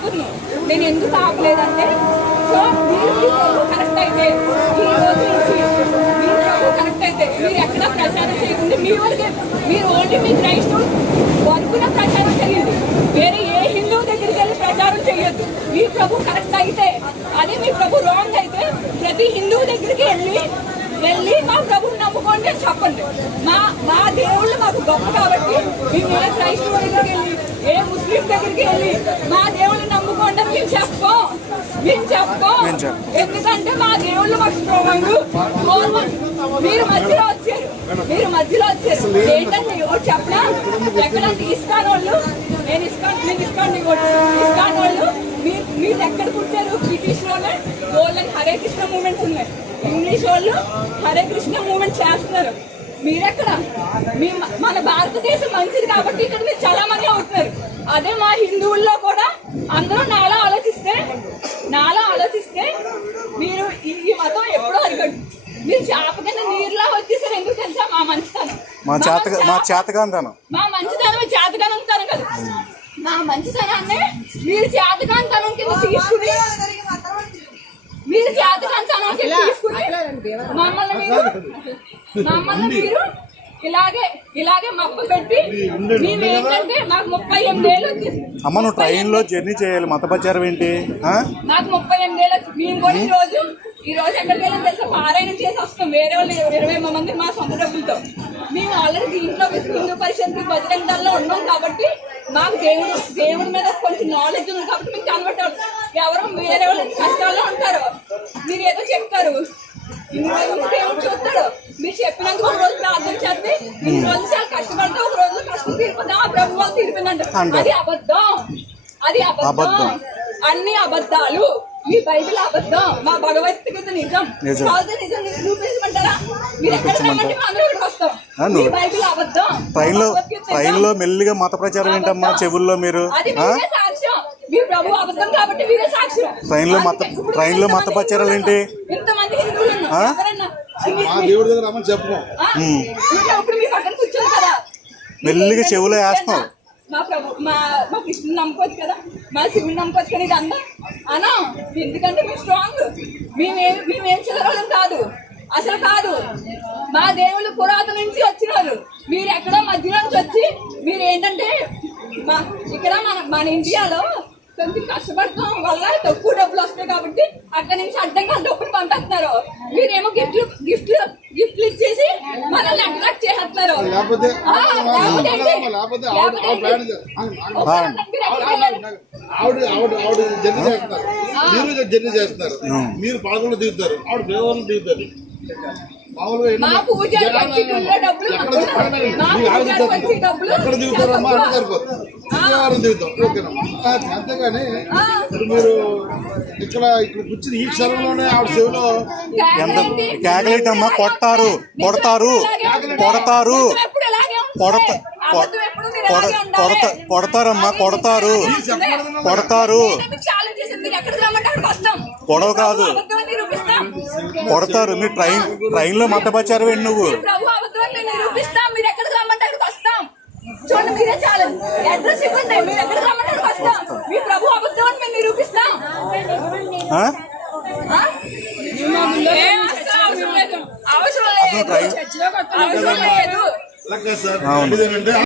ఆపను నేను ఎందుకు తాగలేదంటే సో మీరు కరెక్ట్ అయితే ఈ రోజు నుంచి మీ ప్రభు కరెక్ట్ అయితే మీరు ఎక్కడ ప్రచారం చేయకుండా మీ వాళ్ళకి మీరు ఓన్లీ మీ క్రైస్తవు వరకున ప్రచారం చేయండి. వేరే ఏ హిందువు దగ్గరికి వెళ్ళి ప్రచారం చేయొద్దు. మీ ప్రభు కరెక్ట్ అయితే అదే మీ ప్రభు రాంగ్ అయితే ప్రతి హిందువు దగ్గరికి వెళ్ళి వెళ్ళి మా ప్రభుని నమ్ముకోండి చెప్పండి. మా మా దేవుళ్ళు మాకు గొప్ప కాబట్టి మేము ఏ క్రైస్తవ దగ్గరికి వెళ్ళి ఏ ముస్లిం దగ్గరికి వెళ్ళి మా దేవుళ్ళు నమ్ముకోండి అని మేము చెప్పం మేము చెప్పం మేము చెప్పం. ఎందుకంటే మా దేవుళ్ళు మాకు స్ట్రాంగ్ మీరు మధ్యలో వచ్చారు. మీరు మధ్యలో వచ్చారు. ఏంటంటే ఎవరు చెప్పడా ఎక్కడ ఇస్కాన్ వాళ్ళు నేను ఇస్కాన్ నేను ఇస్కాన్ ఇస్కాన్ వాళ్ళు మీరు మీరు ఎక్కడ పుట్టారు బ్రిటిష్లోనే వాళ్ళని హరే కృష్ణ మూమెంట్స్ ఉన్నాయి. ఇంగ్లీష్ వాళ్ళు హరే కృష్ణ మూమెంట్ చేస్తున్నారు. మీరెక్కడ? మీ మన భారతదేశం మంచిది కాబట్టి ఇక్కడ మీరు చాలా మంది అవుతున్నారు. అదే మా హిందువుల్లో కూడా అందరూ నాలా మతం ఎప్పుడో అరగడు మీరు చేప కింద నీరులా వచ్చేసారు ఎందుకు తెలుసా? మా మంచితనం. మా చేత మా చేతకాంతనం మా మంచితనం చేతగానం తనం కదా. మా మంచితనాన్ని మీరు చేతకాంతనం కింద తీసుకుని మీరు చేతకాంతనం కింద తీసుకుని మమ్మల్ని మీరు మమ్మల్ని మీరు ఇలాగే ఇలాగే మప్పు పెట్టి మేమేంటంటే మాకు ముప్పై ఎనిమిది ఏళ్ళు వచ్చేసి అమ్మ నువ్వు ట్రైన్లో జర్నీ చేయాలి. మత ప్రచారం ఏంటి? ఆ? నాకు ముప్పై ఎనిమిది ఏళ్ళు వచ్చి మేము కూడా ఈ రోజు ఈ రోజు ఎక్కడికి వెళ్ళాం తెలుసా? పారాయణం చేసి వస్తాం వేరే వాళ్ళు ఇరవై మంది మా సొంత డబ్బులతో. మేము ఆల్రెడీ దీంట్లో హిందూ పరిషత్ బజరంగాల్లో ఉన్నాం కాబట్టి మాకు దేవుడు దేవుడి మీద కొంచెం నాలెడ్జ్ ఉంది కాబట్టి మీకు కన్వర్ట్ అవుతుంది ఎవరో వేరే వాళ్ళు కష్టాల్లో ఉంటారు. మీరు ఏదో చెప్తారు. ఇన్ని రోజులు దేవుడు చూస్తాడు. మీరు చెప్పినందుకు ఒక రోజు ప్రార్థన చేస్తే ఇన్ని రోజులు చాలా కష్టపడితే ఒక రోజు కష్టం తీరిపోతే ఆ వాళ్ళు తీరిపోయిందంట. అది అబద్ధం. అది అబద్ధం. అన్ని అబద్ధాలు. మీ బైబిల్ అబద్ధం మా భగవద్గీత నిజం నిజం. కావాలంటే నిజం నిరూపించమంటారా మీరు ఎక్కడ రమ్మంటే మేము అందరం ఇక్కడికి వస్తాం ఆ, మీ నువ్వు- బైబిల్ అబద్ధం ట్రైన్లో. ట్రైన్లో మెల్లిగా మత ప్రచారం ఏంటమ్మా. చెవుల్లో మీరు అది ఆ? మీరే సాక్ష్యం మీ ప్రభు అబద్ధం కాబట్టి మీరే సాక్ష్యం ట్రైన్లో మత- ట్రైన్లో మత ప్రచారాలు ఏంటి? ఇంతమంది హిందువులు ఉన్నారు. ఆ? ఎవరన్నా? మా దేవుడి దగ్గర రమ్మని చెప్పు ఆ? మీరు అప్పుడు మీ పక్కన కూర్చోరు కదా మెల్లిగా చెవులో వేస్తావు. మా ప్రభు మా మా కృష్ణుని నమ్ముకోవచ్చు కదా. మా శివుని నమ్ముకోవచ్చు కదా ఇదంతా? అనా ఎందుకంటే మేము స్ట్రాంగ్ మేమేం మేమేం చదవడం కాదు. అసలు కాదు. మా దేవుళ్ళు పురాతన నుంచి వచ్చినారు మీరు ఎక్కడో మధ్యలో నుంచి వచ్చి మీరు ఏంటంటే మా ఇక్కడ మన మన ఇండియాలో కొంచెం కష్టపడటం వల్ల తక్కువ డబ్బులు వస్తాయి కాబట్టి అక్కడ నుంచి అడ్డంగా డబ్బులు పంపిస్తున్నారు. మీరేమో గిఫ్ట్లు గిఫ్ట్లు గిఫ్ట్లు ఇచ్చేసి మనల్ని అట్రాక్ట్ చేస్తున్నారు. మీరు జర్నీ చేస్తున్నారు. మీరు పాల్గొని దిగుతారు. ఆవిడ దేవాలయం దిగుతారు. మా ఏంటంటే పూజ వచ్చి గుళ్ళో డబ్బులు ఎక్కడ దిగుతారు? మా మీకు పూజ ఆవిడ వచ్చి డబ్బులు ఎక్కడ దిగుతారమ్మా అంటే సరిపోతుంది దేవాలయం దిగుతాం ఓకేనమ్మా ఆ, అంతేగాని ఇప్పుడు మీరు ఇక్కడ ఇక్కడ కూర్చుని ఈ క్షణంలోనే ఆవిడ చెవిలో ఎంత కేకలేటమ్మా కొట్టారు కొడతారు. కొడతారు. ఉంటాయి. కొడత. కొడత కొడతారమ్మా కొడతారు. కొడతారు. గొడవ కాదు. కొడతారు. మీ ట్రైన్ ట్రైన్లో మత ప్రచారం ఏంటి నువ్వు? నిరూపిస్తాం. మీరు ఎక్కడికి రమ్మంటే అక్కడికి వస్తాం. చూడండి మీరే ఛాలెంజ్ అడ్రస్ ఇవ్వండి. మీరు ఎక్కడికి రమ్మంటే అక్కడికి వస్తాం. మీ ప్రభు అబద్ధం అని మేము నిరూపిస్తాం. ఆ? ఆ? ఏం అసలు అవసరం లేదు. అవసరం లేదు.